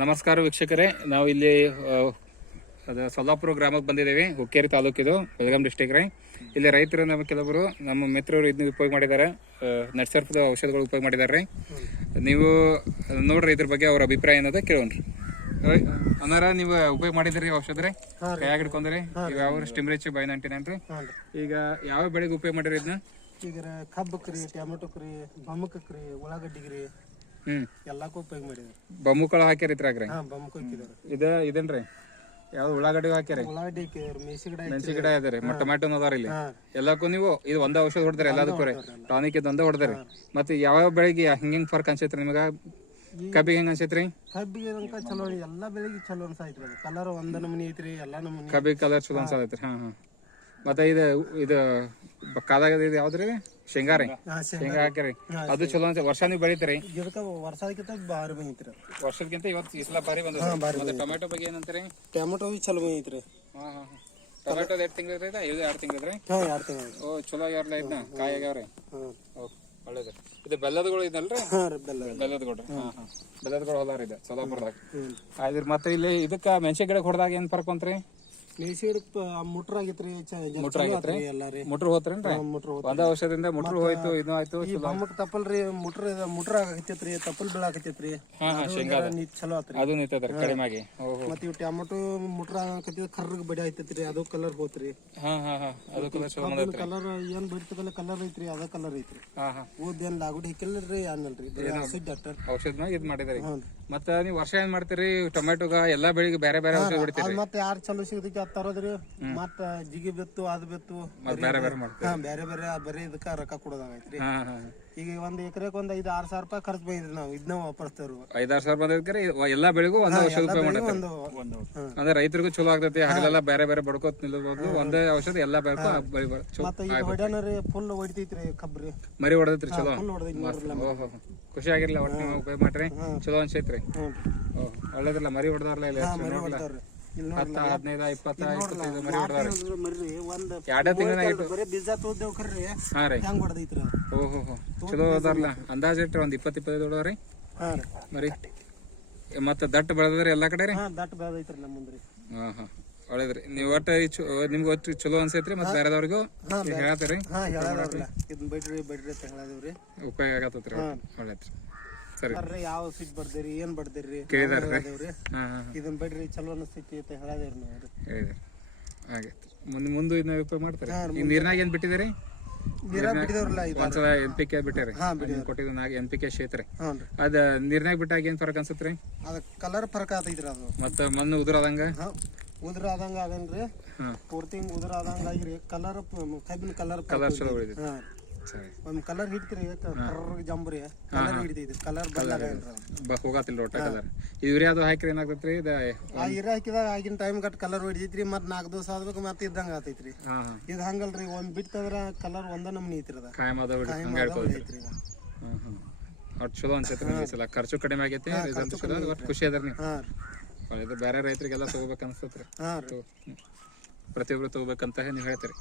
ನಮಸ್ಕಾರ ವೀಕ್ಷಕರೇ, ನಾವು ಇಲ್ಲಿ ಸೊಲ್ಲಾಪುರ ಗ್ರಾಮಕ್ಕೆ ಬಂದಿದ್ದೇವೆ. ಹುಕ್ಕೇರಿ ತಾಲೂಕಿದು, ಬೆಳಗಾಂ ಡಿಸ್ಟಿಕ್ ರೀ. ಇಲ್ಲಿ ರೈತರು ನಮ್ಮ ಕೆಲವರು ನಮ್ಮ ಮಿತ್ರರು ಇದನ್ನ ಉಪಯೋಗ ಮಾಡಿದ್ದಾರೆ, ನರ್ಸರ್ಫದ ಔಷಧಗಳು ಉಪಯೋಗ ಮಾಡಿದ್ದಾರೆ ರೀ. ನೀವು ನೋಡ್ರಿ ಇದ್ರ ಬಗ್ಗೆ ಅವ್ರ ಅಭಿಪ್ರಾಯ ಏನದ ಕೇಳೋಣ್ರಿ. ಅನ್ನಾರ ನೀವು ಉಪಯೋಗ ಮಾಡಿದ್ರಿ ಔಷಧ ರೀ, ಕೈಯಾಗ ಹಿಡ್ಕೊಂಡ್ರಿ ಯಾವ ಸ್ಟಿಮ್ರಿಚ್ ಬೈ99 ರೀ. ಈಗ ಯಾವ ಬೆಳೆಗೆ ಉಪಯೋಗ ಮಾಡಿರಿ ಇದನ್ನ? ಈಗ ಕಬ್ಬಕ್ರಿ, ಟೊಮೆಟೊಕ್ರಿ, ಬಮ್ಮಕ್ರಿ, ಉಳ್ಳಾಗಡ್ಡಿಗ್ರಿ ಎಲ್ಲಕ್ಕೂ ಉಪಯೋಗ ಮಾಡಿದ್ರಿ. ಬಮ್ಮುಕಳ ಹಾಕ್ಯಾರ ಇದ್ರಾಗ್ರಿ? ಬಮ್ಮಕ್ ಹಾಕಿದಾರೆ. ಇದೇನ್ರಿ ಯಾವ್ದು ಉಳ್ಳಾಗಡ್ಡಿ ಹಾಕ್ಯಾರಿ? ಉಳ್ಳಾಗಡ್ಡಿ ಮೆಣಸಿ ಗಿಡ ಇದಾರೆ, ಟೊಮ್ಯಾಟೊ ಅದಾರ. ಇಲ್ಲಿ ಎಲ್ಲಕ್ಕೂ ನೀವು ಇದು ಒಂದೇ ಔಷಧ ಹೊಡೆದ್ರಿ? ಎಲ್ಲದಕ್ಕೂ ಟಾನಿಕ್ ಇದು ಒಂದೇ ಹೊಡೆದ್ರಿ. ಮತ್ತೆ ಯಾವ ಬೆಳೆಗೆ ಹಿಂಗ ಫರ್ಕ್ ಅನ್ಸೈತ್ರಿ ನಿಮಗ? ಕಬ್ಬಿಗೆ ಹೆಂಗ ಅನ್ಸೈತ್ರಿ? ಕಬ್ಬಿಗೆ ಚಲೋ, ಎಲ್ಲಾ ಬೆಳೆಗೆ ಚಲೋ ಅನ್ಸೈತ್ರಿ. ಕಲರ್ ಒಂದ ನಮೂನಿ ಐತ್ರಿ, ಎಲ್ಲಾ ನಮೂನಿ. ಕಬ್ಬಿಗೆ ಕಲರ್ ಚಲೋ ಅನ್ಸೈತ್ರಿ. ಮತ್ತೆ ಇದು ಕಾದಾಗ ಯಾವ್ದ್ರಿ? ಶೇಂಗಾ ರೀ? ಶೇಂಗಾ ಹಾಕ್ಯಾರಿ, ಅದು ಚಲೋ ಅನ್ಸ. ವರ್ಷ ನೀವು ಬೆಳಿತೀರಿ? ವರ್ಷದಕ್ಕಿಂತ ಬಾರಿ ಬಂದಿತ್ರಿ. ವರ್ಷಕ್ಕಿಂತ ಇವತ್ತು ಈ ಸಲ ಬಾರಿ ಬಂದ. ಟೊಮೆಟೊ ಬಗ್ಗೆ ಏನಂತೀರಿ? ಟೊಮೆಟೊ ಚಲೋ ಬಂದಿತ್ರಿ. ಟೊಮೆಟೊ 2 ತಿಂಗಳ ಇದು 2 ತಿಂಗಳದ್ರಿ? 2 ತಿಂಗಳ. ಓ ಚಲೋ ಆಗ್ಯಾರಲ್ಲ, ಇದನ್ನ ಕಾಯಿ ಆಗ್ಯಾವ್ರಿ. ಒಳ್ಳೇದ್ರಿ. ಇದು ಬೆಲ್ಲದಗಳು ಇದಲ್ರಿ? ಬೆಲ್ಲದಗಳು ಹೊಲಾರ ಇದೆ ಸೊಲ್ಲಾಪುರದಾಗ. ಆಯ್ತು. ಮತ್ತೆ ಇಲ್ಲಿ ಇದಕ್ಕ ಮೆಣಸಿನ ಗಿಡಕ್ಕೆ ಹೊಡೆದಾಗ ಏನ್ ಫರ್ಕ್ ಬಂತ್ರಿ? ಮೆಣಸಿ ಗಿಡಕ್ಕೆ ಮುಟ್ರ ಆಗೈತ್ರಿ. ಮುಟ್ರ ಹೋತ್ರೇನ್ರಿ? ಒಂದ ಔಷಧದಿಂದ ಮುಟ್ರ ಹೋಯ್ತು, ಇದು ಆಯ್ತು. ಬಮ್ಮಕ್ ತಪ್ಪಲ್ರಿ, ಮುಟ್ರ ಆಗತೈತ್ರಿ, ತಪ್ಪಲ್ ಬೀಳಾಕತೈತ್ರಿ. ಚಲೋ ಆತ್ರಿ, ಅದು ನಿಂತೈತ್ರಿ ಕಡಿಮೆ ಆಗಿ. ಮತ್ತ ಇವ್ ಟೊಮೆಟೊ ಮುಟ್ರ ಆಗತೈತಿ, ಕರ್ರಗ್ ಬಡಿ ಆಯ್ತೈತ್ರಿ, ಅದು ಕಲರ್ ಹೋತ್ರಿ. ಅದು ಕಲರ್ ಏನ್ ಬಡಿತದಲ್ಲ ಕಲರ್ ಐತ್ರಿ, ಅದ ಕಲರ್ ಐತ್ರಿ. ಓದೇನ್ ಲಾಗುಡಿ ಹಿಕ್ಕಲ್ರಿ ಅನ್ನಲ್ರಿ, ಔಷಧ ಇದ್ ಮಾಡಿದ್ರಿ. ಮತ್ತ ನೀವ್ ವರ್ಷ ಏನ್ ಮಾಡ್ತೀರಿ ಟೊಮೆಟೊಗ? ಎಲ್ಲಾ ಬೆಳಿಗ್ಗೆ ಬೇರೆ ಬೇರೆ ಔಷಧ ಹೊಡಿತೀರಿ? ಮತ್ತೆ ಯಾರು ಚಲೋ ಸಿಗದಕ್ಕೆ ತರೋದ್ರಿ. ಮತ್ತ ಜಿಗಿ ಬಿತ್ತು, ಅದ್ ಬಿತ್ತು, ಬೇರೆ ಬೇರೆ ಬರೀ ಇದಕ್ಕ ರೊಕ್ಕ ಕೊಡೋದಾಗೈತ್ರಿ. ಈಗ ಒಂದ್ ಎಕರೆಕ್ ಒಂದ್ 5-6 ಸಾವಿರ ರೂಪಾಯಿ ಖರ್ಚು ಬಂದಿದ್ರಿ. ನಾವು ಇದನ್ನ ವಾಪರ್ಸ್ತೇವ್ರಿ. 5-6 ಸಾವಿರ ಬಂದಿದ್ರೆ ಎಲ್ಲಾ ಬೆಳೆಗೂ ಒಂದ್ ಔಷಧ ಉಪಯೋಗ ಮಾಡ್ತಾರೆ. ಅಂದ್ರೆ ರೈತರಿಗೂ ಚಲೋ ಆಗ್ತೈತಿ. ಹಗಲೆಲ್ಲ ಬೇರೆ ಬೇರೆ ಬಡ್ಕೋತ್ ನಿಲ್ಬಹುದು. ಒಂದೇ ಔಷಧ ಎಲ್ಲಾ ಬೆಳಕು ಮತ್ತೆ ಈಗ ಹೊಡ್ಯಾನರಿ ಫುಲ್ ಹೊಡಿತೈತ್ರಿ. ಕಬ್ರಿ ಮರಿ ಹೊಡೆದೈತ್ರಿ, ಚಲೋ. ಓಹೋ, ಖುಷಿ ಆಗಿರ್ಲ ಒಟ್ಟು ನೀವು ಉಪಯೋಗ ಮಾಡ್ರಿ, ಚಲೋ ಅನ್ಸೈತ್ರಿ. ಒಳ್ಳೇದಿಲ್ಲ, ಮರಿ ಹೊಡೆದಾರ್ಲ ಇಲ್ಲ? 10, 15, 20, 25 ಮರಿ ಹೊಡೆದಾರ. 2 ತಿಂಗಳ ಬೀಜ ತೋದೇವ್ ಕರ್ರಿ. ಹೆಂಗ್ ಹೊಡೆದೈತ್ರಿ? ಓಹೋ, ಚಲೋ ಅದಾರ್ಲ. ಅಂದಾಜ್ ಇಟ್ರಿ ಒಂದ್ 20-25 ಹೊಡೆದ್ರಿ ಮರಿ. ಮತ್ತ ದಟ್ಟ ಬೆಳೆದ್ರಿ ಎಲ್ಲಾ ಕಡೆ ರೀ? ದಟ್ಟ ಬೆಳೆದೈತ್ರಿ ನಮ್ಮ ಮುಂದ್ರಿ. ಒಳ್ಳೇದ್ರಿ. ನೀವ್ ಒಟ್ಟ ನಿಮ್ಗೆ ಒಟ್ಟು ಚಲೋ ಅನ್ಸೈತ್ರಿ. ಮತ್ ಬೇರೆದವ್ರಿಗೂ ಹೇಳತ್ತೀರಿ? ಇದನ್ನ ಬಿಡ್ರಿ ಅಂತ ಹೇಳದೇವ್ರಿ, ಉಪಯೋಗ ಆಗತ್ತೈತ್ರಿ. ಒಳ್ಳೇದ್ರಿ, ಸರಿ. ಯಾವ ಸಿಟ್ ಬರ್ದೇರಿ, ಏನ್ ಬರ್ದೇರಿ ಕೇಳಿದಾರ್ರಿ? ಇದನ್ ಬಿಡ್ರಿ ಚಲೋ ಅನಸ್ತೈತಿ ಅಂತ ಹೇಳದೇವ್ರಿ ನಾವು. ಹೇಳಿದ್ರಿ, ಆಗೈತ್ರಿ. ಮುಂದೆ ಇದನ್ನ ಉಪಯೋಗ ಮಾಡ್ತಾರೆ. ಈಗ ನೀರ್ನಾಗ ಏನ್ ಬಿಟ್ಟಿದ್ದೀರಿ? ಒಂದ್ಸಲ NPK ಬಿಟ್ಟಿರಿ, ಕೊಟ್ಟಿದ್ NPK ಶೇತ್ರಿ. ಅದ ನೀರ್ನಾಗ ಬಿಟ್ಟಾಗ ಏನ್ ಫರಕ್ ಅನ್ಸತ್ರಿ? ಅದ ಕಲರ್ ಫರಕ್ ಆತೈತ್ರಿ. ಅದು ಮತ್ತ ಮಣ್ಣು ಉದುರಾದಂಗ ಆಗನ್ರಿ, ಪೂರ್ತಿ ಉದುರಾದಂಗ ಆಗಿರಿ. ಕಲರ್ ಕಬ್ಬಿನ ಕಲರ್ ಚಲೋ ಉಳಿದ್ರಿ. ಒಂದ್ ಕಲರ್ ಹಿಡ್ತಿರಿ, ಜಂಬ್ರಿ ಕಲರ್ ಹಿಡಿತೈತಿ. ಕಲರ್ ಹೋಗತಿಲ್ಲ ಒಟ್ಟ ಕಲರ್. ಯೂರಿಯಾ ಅದು ಹಾಕಿರಿ ಏನಾಗ್ತೈತ್ರಿ? ಯೂರಿಯಾ ಹಾಕಿದಾಗ ಆಗಿನ ಟೈಮ್ ಗಟ್ ಕಲರ್ ಹೊಡಿತೈತ್ರಿ. ಮತ್ 4 ದಿವಸ ಆದ್ಬೇಕು ಮತ್ತೆ ಇದ್ದಂಗ ಆತೈತ್ರಿ. ಇದ್ ಹಂಗಲ್ರಿ, ಒಂದ್ ಬಿತ್ತಂದ್ರ ಕಲರ್ ಒಂದ ನಮ್ನಿ ಐತ್ರಿ. ಕಾಯಂ ಅದ ಹೊಡಿತೈತ್ರಿ. ಒಟ್ಟು ಚಲೋ ಅನ್ಸೈತ್ರಿ. ಈ ಸಲ ಖರ್ಚು ಕಡಿಮೆ ಆಗೈತಿ, ರಿಸಲ್ಟ್ ಚಲೋ. ಒಟ್ಟು ಖುಷಿ ಅದ್ರಿ ನೀವು? ಬೇರೆ ರೈತರಿಗೆಲ್ಲ ತಗೋಬೇಕ ಅನ್ಸತ್ರಿ. ಪ್ರತಿಯೊಬ್ರು ತಗೋಬೇಕಂತ ನೀವ್ ಹೇಳ್ತೀರಿ?